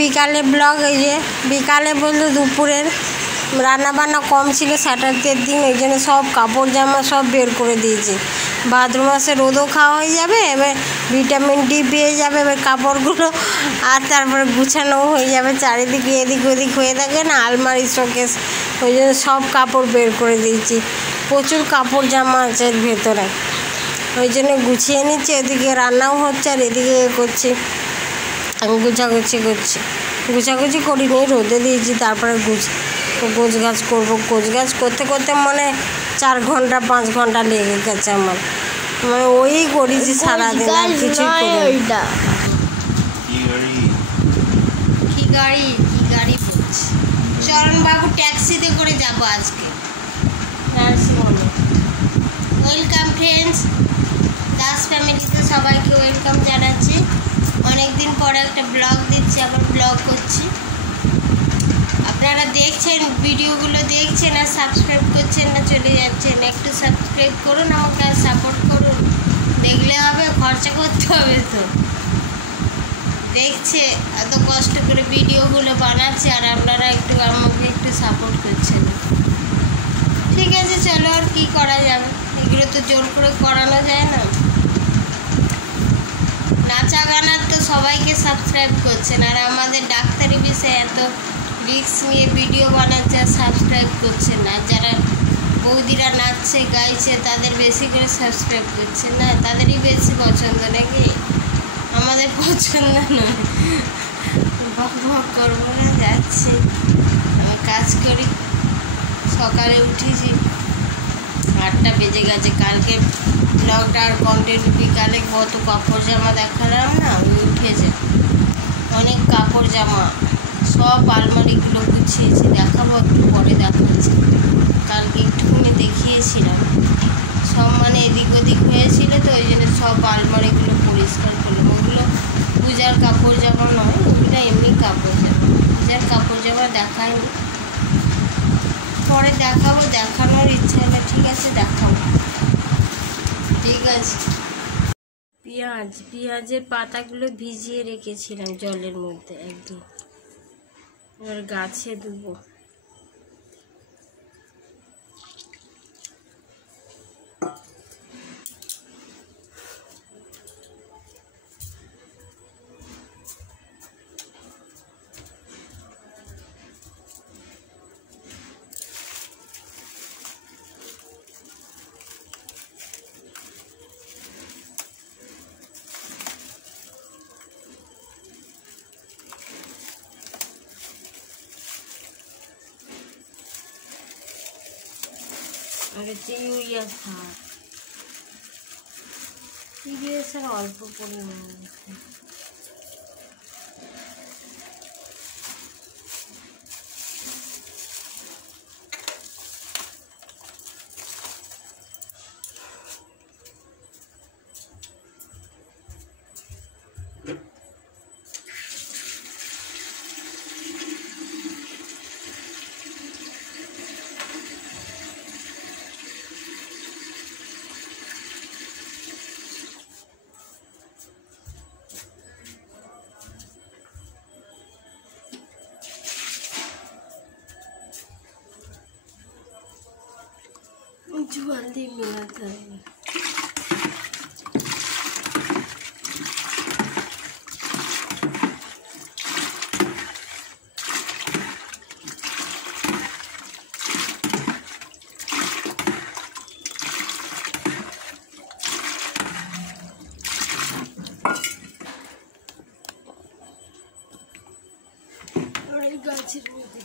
বিকালে ব্লগ। এই যে বিকালে বললো দুপুরের রান্নাবান্না কম ছিল স্যাটারডের দিন, ওই জন্য সব কাপড় জামা সব বের করে দিয়েছি। ভাদ্র মাসে রোদও খাওয়া হয়ে যাবে, এবার ভিটামিন ডি পেয়ে যাবে এবার কাপড়গুলো, আর তারপরে গুছানোও হয়ে যাবে। চারিদিকে এদিক ওদিক হয়ে থাকে না আলমারি শোকেস, ওই জন্য সব কাপড় বের করে দিয়েছি। প্রচুর কাপড় জামা আছে এর ভেতরে, ওই জন্য গুছিয়ে নিচ্ছি। এদিকে রান্নাও হচ্ছে আর এদিকে করছি, আমি গুছাগুছি করিনি, রোদে দিয়েছি। তারপরে গোছ গাছ করবো। গোছ গাছ করতে করতে মানে 4 ঘন্টা 5 ঘন্টা লেগে গেছে আমার, মানে ওই করেছি সারাদিন, আর কিছুই করি। কি গাড়ি বলছি, চরণবাবু ট্যাক্সিতে করে যাবো আজকে। ওয়েলকাম ফ্রেন্ডস, দাস ফ্যামিলিতে সবাইকে ওয়েলকাম জানাচ্ছি। অনেকদিন পরে একটা ব্লগ দিচ্ছি, আবার ব্লগ করছি। আপনারা দেখছেন, ভিডিওগুলো দেখছেন আর সাবস্ক্রাইব করছেন না, চলে যাচ্ছেন। একটু সাবস্ক্রাইব করুন, আমাকে আর সাপোর্ট করুন। দেখলে হবে, খরচা করতে হবে তো। দেখছে এত কষ্ট করে ভিডিওগুলো বানাচ্ছে, আর আপনারা আমাকে একটু সাপোর্ট করছেন। ঠিক আছে, চলো, আর কী করা যাবে, এগুলো তো জোর করে করানো যায় না। নাচা গানার তো সবাইকে সাবস্ক্রাইব করছেন, আর আমাদের ডাক্তারি বিষয়ে এত রিস্ক নিয়ে ভিডিও বানাচ্ছে আর সাবস্ক্রাইব করছেন না। যারা বৌদিরা নাচছে গাইছে তাদের বেশি করে সাবস্ক্রাইব করছেন না, তাদেরই বেশি পছন্দ নাকি, আমাদের পছন্দ নয়। বক বক করবো না, যাচ্ছি, আমি কাজ করি। সকালে উঠেছি 8টা বেজে গেছে। কালকে ব্লগটা আর কন্টেন্ট বিকালে কত কাপড় জামা দেখালাম না, ওই উঠেছে অনেক কাপড় জামা, সব আলমারিগুলো গুছিয়েছি, দেখাবো একটু পরে, দেখাচ্ছি। কালকে একটুখানি দেখিয়েছিলাম, সব মানে এদিক ওদিক হয়েছিল তো, ওই জন্য সব আলমারিগুলো পরিষ্কার করলাম। ওগুলো পূজার কাপড় জামা নয়, ওগুলো এমনি কাপড় জামা, পূজার কাপড় জামা দেখায়নি, পরে দেখাবো, দেখানোর ইচ্ছা হলে। ঠিক আছে, দেখাবো, ঠিক আছে। পেঁয়াজের পাতাগুলো ভিজিয়ে রেখেছিলাম জলের মধ্যে একদিন, এবার গাছে দেবো। আর হচ্ছে ইউরিয়া সার, ইউরিয়া সার অল্প পরিমাণে। जल्दी मिला था। গাছের মধ্যে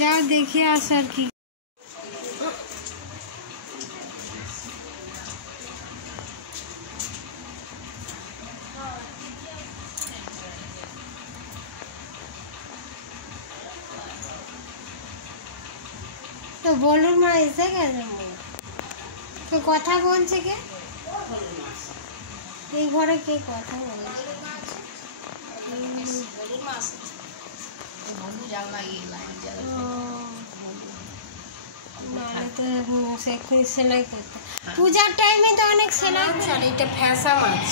যাও দেখে আস আর কি। তো বলুন মা এসে গেছে, তো কথা বলছে কে? এই ঘরে কে কথা বলছে? সেলাই করতে পূজার টাইমে তো অনেক সেলাই। আর এটা ফ্যাসা মাছ,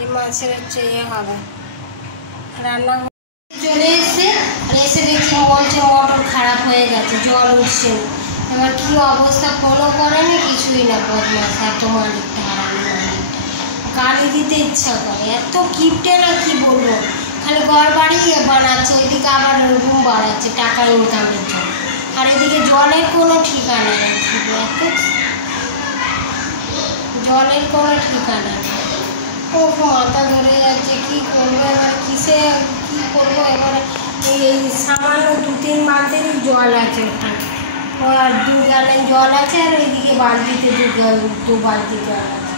এই মাছের হচ্ছে হবে রান্না। চলে এসে আর এসে দেখছি বলছে মোটর খারাপ হয়ে গেছে, জল উঠছে। এবার কি অবস্থা, ফোনও করেনি কিছুই না। বদমাস এত মালিকটা, হারানি মালিকটা, গালি দিতে ইচ্ছা করে। এত কিপটে না কি বলবো, খালি ঘর বাড়ি বানাচ্ছে, ওইদিকে আবার রুম বাড়াচ্ছে টাকা ইনকামের জন্য। আর এদিকে জলের কোনো ঠিকানা নেই, এত জলের কোনো ঠিকানা নেই। ও মাথা ধরে যাচ্ছে, কি করবো এবার, কিসে কি করবো এবার। এই সামান্য 2-3 বালতিরই জল আছে ওখানে, ও আর 2 গ্যালন জল আছে, আর ওইদিকে বালতিতে 2 বালতি জল আছে।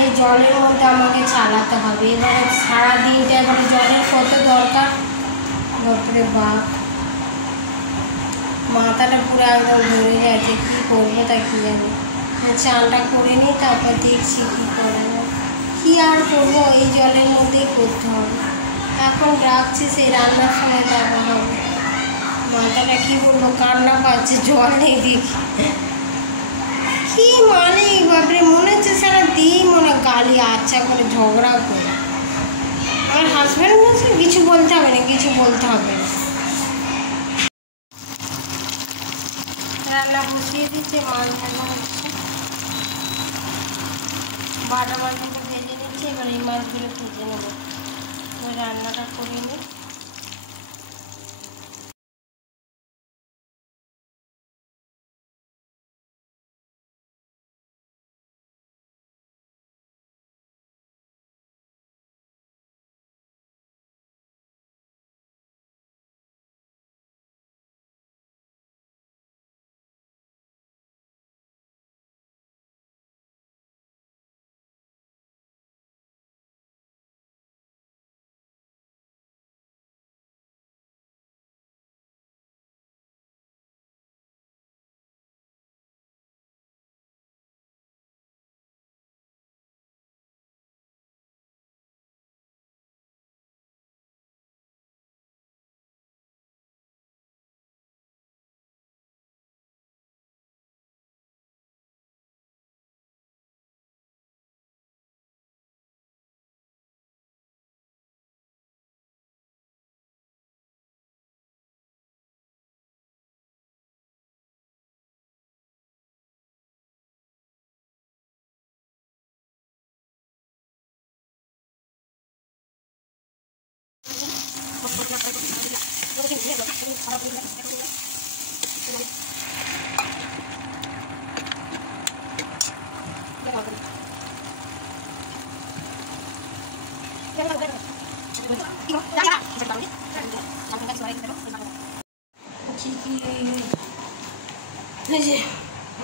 এই জলের মধ্যে আমাকে চালাতে হবে এবারে সারাদিনটা। এবারে জলের কত দরকার, বাপরে বাপ, মাথাটা পুরো একদম ধরে যাচ্ছে। কী করবো তা কী জানি। চানটা করে নিই, তারপর দেখছি কী করা যায়। কী আর করবো, এই জলের মধ্যেই করতে হবে। এখন রাখছি, সেই রান্নার সময় তারপর হবে। মাথাটা কী বলবো, কান্না পাচ্ছে, জল নেই দেখি। কী মানে বাপরে, মনে হচ্ছে সারা দিন মনে গালি আচ্ছা করে ঝগড়া করে। আমার হাজব্যান্ড বলছে কিছু বলতে হবে না, কিছু বলতে হবে না। রান্না বসিয়ে দিচ্ছে, মাছ ভাজা হচ্ছে, বাটা মাছগুলো ভেজে নিচ্ছে। এবার এই মাছগুলো ভেজে নেবো, ওই রান্নাটা করে নিই।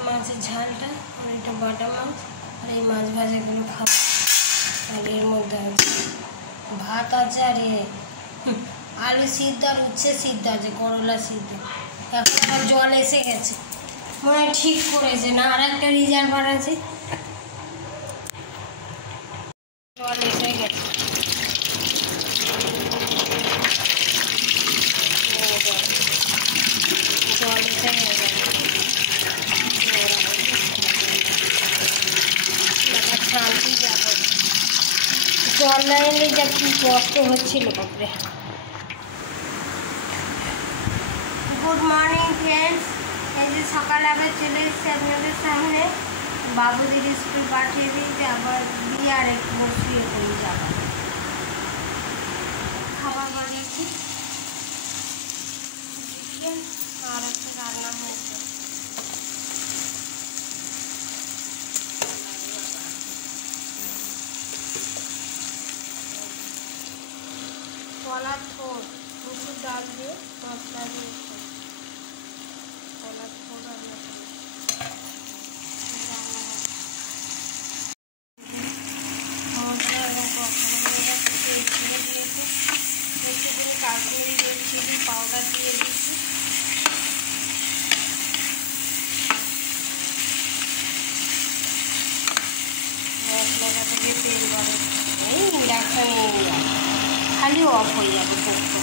মাছের ঝালটা আর এটা বাটা মাছ আর এই মাছ ভাজাগুলো খাবো। আর এর মধ্যে ভাত আছে, আর আলু সিদ্ধ আর উচ্ছে সিদ্ধ আছে, করলা সিদ্ধ। এখন জল এসে গেছে, মনে হয় ঠিক করেছে না, আর একটা রিজার্ভার আছে, জল এসে গেছে। জল এসে গেছে, শান্তি যাবো। জল না এলে যা কি কষ্ট হচ্ছিল বাপরে। গুড মর্নিং ফ্রেন্ডস, এই যে সকালে আবার চলে এসেছি আপনাদের সামনে। বাবুদের স্কুল পাঠিয়ে দিয়েছে, আবার দিয়ে আর একটু বসিয়ে দিয়ে যাবো। খাবার বানিয়েছি আর একটা রান্না হয়েছে। কলার ঠোঁট মুসুর ডাল দিয়ে মশলা দিয়ে কলার ঠোঁট রান্না করি। মশলা এবং কষানোটা দিয়ে দিয়েছি, একটু করে কাশ্মীরি রেড চিলি পাউডার দিয়ে দিয়েছি। মশলাটা থেকে তেল বাড়ে এই ইন্ডাকশান খালি অফ হয়ে যাবে করতে।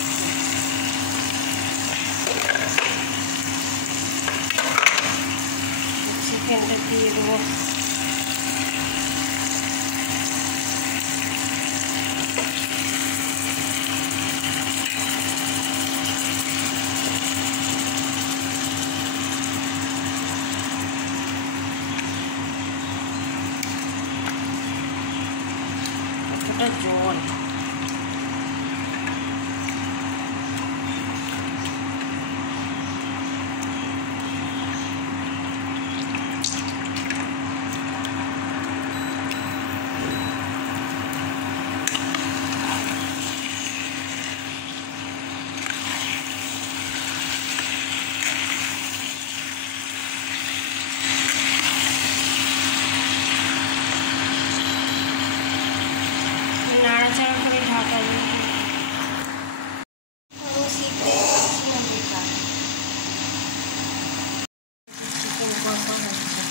চিকেনটা দিয়ে দেবো। জল নাড়াচাড়া করে ঢাকা দিয়ে শিখতে পারছি না বেকার। চিকেন কষা হচ্ছে।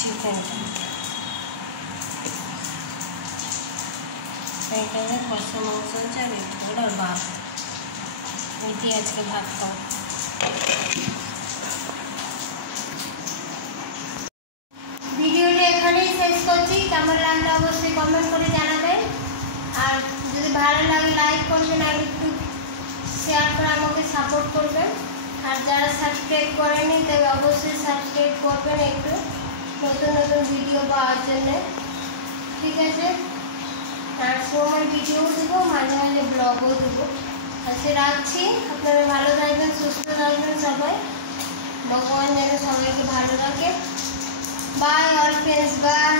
চিকেনটা এইটাকে কষা মাংস হচ্ছে আর ওটা ভাত এটি আজকে ভাত খাও। ভালো লাগে লাইক করবেন আর একটু শেয়ার করে আমাকে সাপোর্ট করবেন। আর যারা সাবস্ক্রাইব করেনি তবে অবশ্যই সাবস্ক্রাইব করবেন একটু নতুন নতুন ভিডিও পাওয়ার জন্যে, ঠিক আছে। আর সময় ভিডিও দেবো, মাঝে মাঝে ব্লগও দেবো। আজকে রাখছি, আপনারা ভালো থাকবেন, সুস্থ থাকবেন সবাই। ভগবান যেন সবাইকে ভালো রাখে। Bye all friends, by.